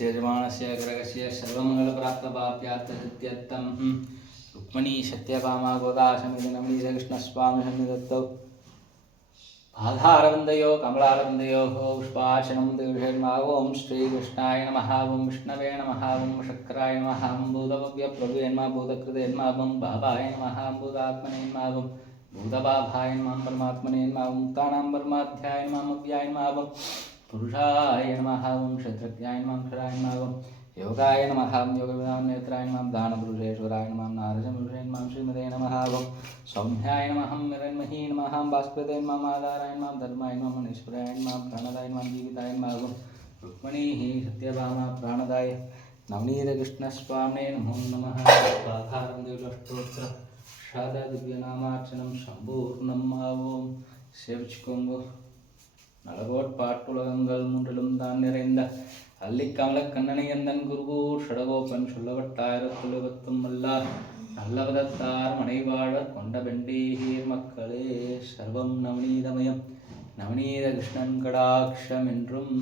यजमानस्य ग्रहस्य सर्वमङ्गलप्राप्तवाप्यार्थसिद्ध्यर्थं रुक्मिणी सत्यभामा गोदा समिति नवनीतकृष्णस्वामी सन्निधत्तौ आधारवन्दयो कमलारवन्दयोः पुष्पार्चनं दीर्घेन्मावों श्रीकृष्णाय नमः ओं विष्णवे नमः ओं शक्राय नमः ओं भूतभव्यप्रभुवे नमः भूतकृते नमः ओं भावाय नमः ओं भूतात्मने नमः ओं भूतभावाय नमः परमात्मने नमः ओं मुक्तानां परमाध्याय नमः अव्याय नमः ओं पुरुषाय नमः ओं क्षत्रज्ञाय नमः क्षराय नमः ओं योगाय नमः ओं योगविदानेत्राय नमः दानपुरुषेश्वराय नमः नारसिंहाय नमः श्रीमते नमः ओं सौम्याय नमः हिरण्मही नमः वास्पते नमः आधाराय नमः धर्माय नमः मनीश्वराय नमः प्राणदाय नमः जीविताय नमः रुक्मिणीः सत्यभामा प्राणदाय नवनीतकृष्णस्वामिने नमो नमः आधारं देवस्तोत्र दिव्यनामार्चनं சம்பூர்ணம் ஆவோம். சேவிச்சுக்கோங்க. நலகோட்பாட்டுலகங்கள் மூன்றிலும் தான் நிறைந்த அல்லிக்கமல கண்ணனை எந்தன் குருகூர் ஷடகோப்பன் சொல்லவட்டாயிரத்துலகத்தும் அல்லார் நல்லவதத்தார் மனைவாழ கொண்ட பெண்டீர் மக்களே. சர்வம் நவநீதமயம் நவநீத கிருஷ்ணன் கடாட்சம் என்றும்.